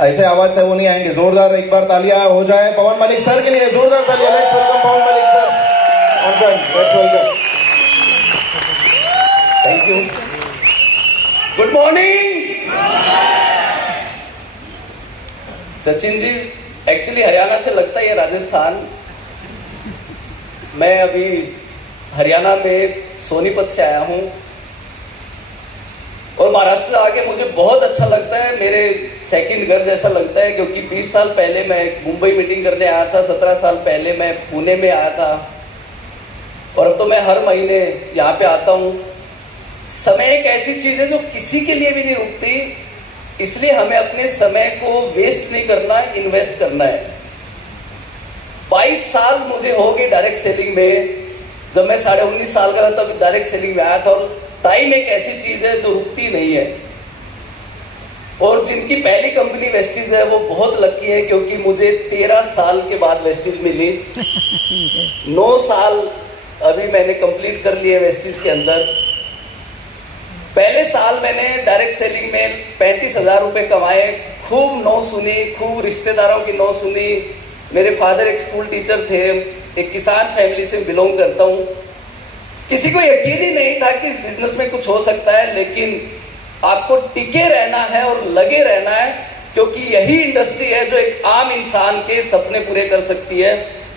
ऐसे आवाज से वो नहीं आएंगे। जोरदार एक बार तालियां हो जाए पवन मलिक सर के लिए, जोरदार तालियां। Let's welcome Pawan Malik sir on front, let's welcome. Thank you. Good morning Sachin ji. Actually Haryana से लगता है राजस्थान। मैं अभी हरियाणा में सोनीपत से आया हूं और महाराष्ट्र आके मुझे बहुत अच्छा लगता है। मेरे सेकंड घर जैसा लगता है, क्योंकि 20 साल पहले मैं मुंबई मीटिंग करने आया था, 17 साल पहले मैं पुणे में आया था और अब तो मैं हर महीने यहाँ पे आता हूँ। समय एक ऐसी चीज है जो किसी के लिए भी नहीं रुकती, इसलिए हमें अपने समय को वेस्ट नहीं करना है, इन्वेस्ट करना है। 22 साल मुझे हो गए डायरेक्ट सेलिंग में। जब मैं 19.5 साल का था तब डायरेक्ट सेलिंग में आया था। और टाइम एक ऐसी चीज है जो रुकती नहीं है। और जिनकी पहली कंपनी वेस्टीज है वो बहुत लकी है, क्योंकि मुझे 13 साल के बाद वेस्टीज मिली। 9 साल अभी मैंने कंप्लीट कर लिए वेस्टीज के अंदर। पहले साल मैंने डायरेक्ट सेलिंग में 35,000 रुपए कमाए। खूब नो सुनी, खूब रिश्तेदारों की नो सुनी। मेरे फादर एक स्कूल टीचर थे, एक किसान फैमिली से बिलोंग करता हूं। किसी को यकीन ही नहीं था कि इस बिजनेस में कुछ हो सकता है, लेकिन आपको टिके रहना है और लगे रहना है, क्योंकि यही इंडस्ट्री है जो एक आम इंसान के सपने पूरे कर सकती है।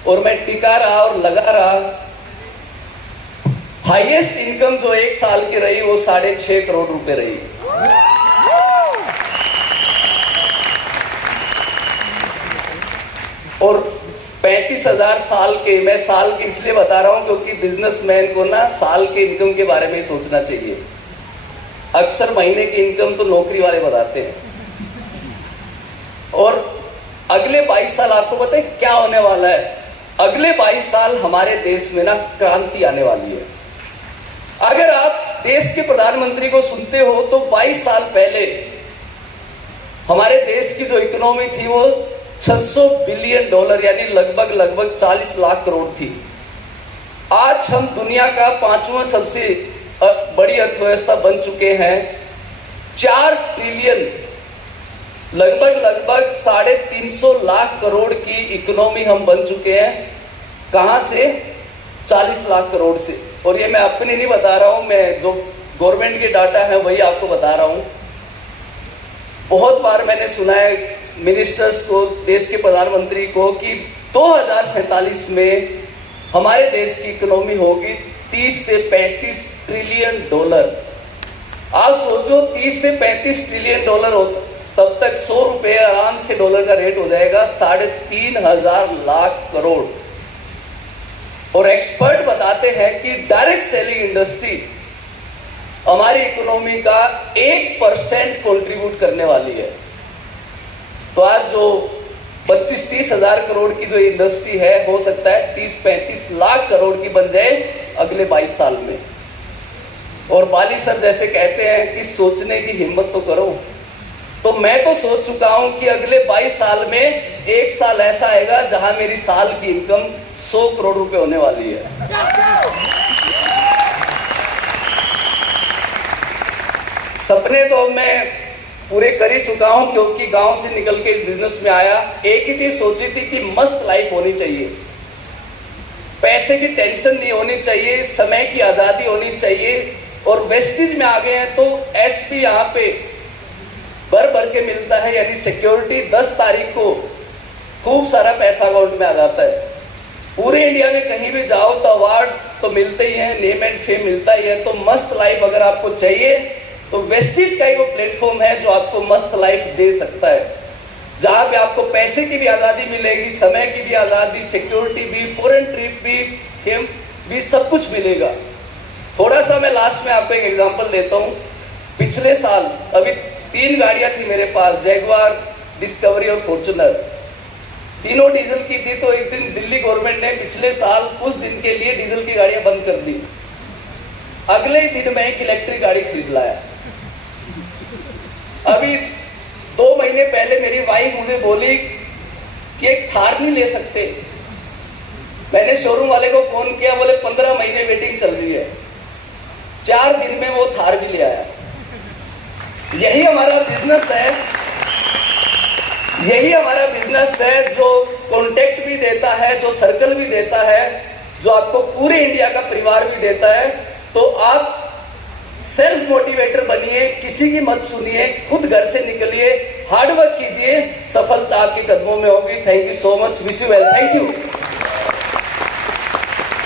और मैं टिका रहा और लगा रहा। हाईएस्ट इनकम जो 1 साल की रही वो 6.5 करोड़ रुपए रही। और 35,000 साल के, मैं साल के इसलिए बता रहा हूं क्योंकि बिजनेसमैन को ना साल के इनकम के बारे में ही सोचना चाहिए। अक्सर महीने की इनकम तो नौकरी वाले बताते हैं। और अगले 22 साल आपको पता है क्या होने वाला है? अगले 22 साल हमारे देश में ना क्रांति आने वाली है। अगर आप देश के प्रधानमंत्री को सुनते हो तो 22 साल पहले हमारे देश की जो इकोनॉमी थी वो $600 बिलियन यानी लगभग 40 लाख करोड़ थी। आज हम दुनिया का 5वां सबसे बड़ी अर्थव्यवस्था बन चुके हैं। 4 ट्रिलियन लगभग 350 लाख करोड़ की इकोनॉमी हम बन चुके हैं। कहां से? 40 लाख करोड़ से। और ये मैं अपने नहीं बता रहा हूं, मैं जो गवर्नमेंट के डाटा है वही आपको बता रहा हूं। बहुत बार मैंने सुना है मिनिस्टर्स को, देश के प्रधानमंत्री को, कि 2047 में हमारे देश की इकोनॉमी होगी 30 से 35 ट्रिलियन डॉलर। आज सोचो 30 से 35 ट्रिलियन डॉलर हो, तब तक 100 रुपए आराम से डॉलर का रेट हो जाएगा 3,500 लाख करोड़। और एक्सपर्ट बताते हैं कि डायरेक्ट सेलिंग इंडस्ट्री हमारी इकोनॉमी का 1% कंट्रीब्यूट करने वाली है। तो आज जो 25-30 हजार करोड़ की जो इंडस्ट्री है, हो सकता है 30-35 लाख करोड़ की बन जाए अगले 22 साल में। और बाली सर जैसे कहते हैं कि सोचने की हिम्मत तो करो। तो मैं तो सोच चुका हूं कि अगले 22 साल में एक साल ऐसा आएगा जहां मेरी साल की इनकम 100 करोड़ रुपए होने वाली है। सपने तो मैं पूरे कर ही चुका हूं, क्योंकि गांव से निकल के इस बिजनेस में आया। एक ही चीज सोची थी कि मस्त लाइफ होनी चाहिए, पैसे की टेंशन नहीं होनी चाहिए, समय की आजादी होनी चाहिए। और वेस्टीज में आ गए हैं तो एसपी यहाँ पे भर के मिलता है, यानी सिक्योरिटी। 10 तारीख को खूब सारा पैसा अकाउंट में आ जाता है। पूरे इंडिया में कहीं भी जाओ तो अवार्ड तो मिलते ही है, नेम एंड फेम मिलता ही है। तो मस्त लाइफ अगर आपको चाहिए तो वेस्टीज का ही वो प्लेटफॉर्म है जो आपको मस्त लाइफ दे सकता है, जहां पे आपको पैसे की भी आजादी मिलेगी, समय की भी आजादी, सिक्योरिटी भी, फॉरेन ट्रिप भी, फेम भी, सब कुछ मिलेगा। थोड़ा सा मैं लास्ट में आपको एक एग्जांपल देता हूं। पिछले साल अभी 3 गाड़ियां थी मेरे पास, जैगवार, डिस्कवरी और फॉर्च्यूनर। तीनों डीजल की थी। तो एक दिन दिल्ली गवर्नमेंट ने पिछले साल कुछ दिन के लिए डीजल की गाड़ियां बंद कर दी। अगले ही दिन मैं एक इलेक्ट्रिक गाड़ी खरीद लाया। अभी 2 महीने पहले मेरी वाइफ मुझे बोली कि एक थार नहीं ले सकते। मैंने शोरूम वाले को फोन किया, बोले 15 महीने वेटिंग चल रही है। 4 दिन में वो थार भी ले आया। यही हमारा बिजनेस है। यही हमारा बिजनेस है, जो कॉन्टेक्ट भी देता है, जो सर्कल भी देता है, जो आपको पूरे इंडिया का परिवार भी देता है। तो आप सेल्फ मोटिवेटर बनिए, किसी की मत सुनिए, खुद घर से निकलिए, हार्डवर्क कीजिए, सफलता आपके कदमों में होगी। Thank you so much, wish you well, thank you.